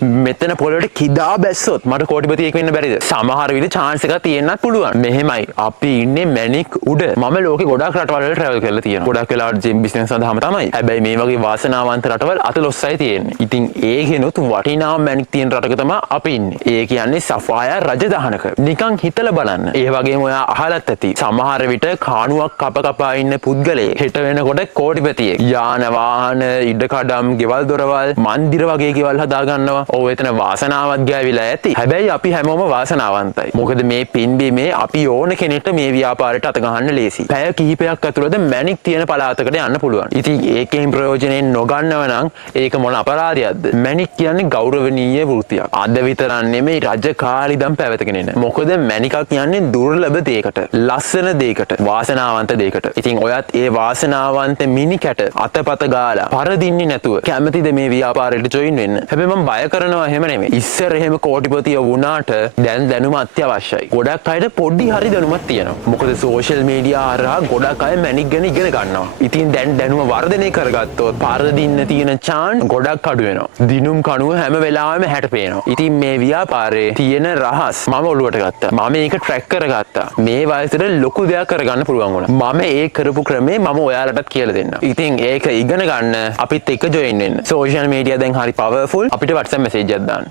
මෙතන පොළොවට කිදා බැස්සොත් මට කෝටිපතියෙක් වෙන්න බැරිද? සමහර විට chance එකක් තියෙන්නත් පුළුවන්. මෙහෙමයි අපි ඉන්නේ මැනික් උඩ. මම ලෝකේ ගොඩාක් රටවල් වල travel කරලා තියෙනවා. ගොඩක් වෙලාවට ජිම් බිස්නස් සඳහාම තමයි. හැබැයි මේ වගේ වාසනාවන්ත රටවල් අතලොස්සයි තියෙන්නේ. ඉතින් ඒකෙනුත් වටිනා මැනික් තියෙන රටක තමයි අපි ඉන්නේ. ඒ කියන්නේ සෆායා රජදහනක. නිකන් හිතලා බලන්න. ඒ වගේම ඔයා අහලත් ඇති. සමහර විට කාණුවක් කපා ඉන්න පුද්ගලයෙක් හෙට වෙනකොට කෝටිපතියෙක්. යාන වාහන, ඉඩකඩම්, ගෙවල් දොරවල්, මන්දිර වගේ ගෙවල් හදා ගන්නවා. ඔව් එතන වාසනාවක් ගෑවිලා ඇති. හැබැයි අපි හැමෝම වාසනාවන්තයි. මොකද මේ පින්බීමේ අපි ඕන කෙනෙක්ට මේ ව්‍යාපාරයට අත ගහන්න ලේසි. පැය කිහිපයක් ඇතුළත මැනික් තියෙන පළාතකට යන්න පුළුවන්. ඉතින් ඒකෙන් ප්‍රයෝජනෙන් නොගන්නව නම් ඒක මොන අපරාධයක්ද? මැනික් කියන්නේ ගෞරවනීය වෘත්තියක්. අද විතරක් නෙමෙයි රජ කාලේ ඉඳන් පැවතගෙන එන. මොකද මැනිකක් කියන්නේ දුර්ලභ දෙයකට, ලස්සන දෙයකට, වාසනාවන්ත දෙයකට. ඉතින් ඔයත් ඒ වාසනාවන්ත මිනිකට අතපත ගාලා පරදින්නේ නැතුව කැමතිද මේ ව්‍යාපාරයට ජොයින් වෙන්න? හැබැයි මම බය කරනවා එහෙම නෙමෙයි. ඉස්සර එහෙම කෝටිපතිය වුණාට දැන් දැනුම අත්‍යවශ්‍යයි. ගොඩක් අයට පොඩි හරි දැනුමක් තියෙනවා. මොකද සෝෂල් මීඩියා හරහා ගොඩක් අය මැනික් ගැන ඉගෙන ගන්නවා. ඉතින් දැන් දැනුම වර්ධනය කරගත්තොත් පරදින්න තියෙන chance ගොඩක් අඩු වෙනවා. දිනුම් කණුව හැම වෙලාවෙම හැට පේනවා. ඉතින් මේ ව්‍යාපාරයේ තියෙන රහස් මම ඔළුවට ගත්තා. මම ඒක ට්‍රැක් කරගත්තා. මේ වයසට ලොකු දෙයක් කරගන්න පුළුවන් වුණා. මම ඒ කරපු ක්‍රමේ මම ඔයාලටත් කියලා දෙන්නම්. ඉතින් ඒක ඉගෙන ගන්න අපිත් එක්ක ජොයින් වෙන්න. සෝෂල් මීඩියා දැන් හරි පවර්ෆුල්. අපිට WhatsApp message එකක් දාන්න.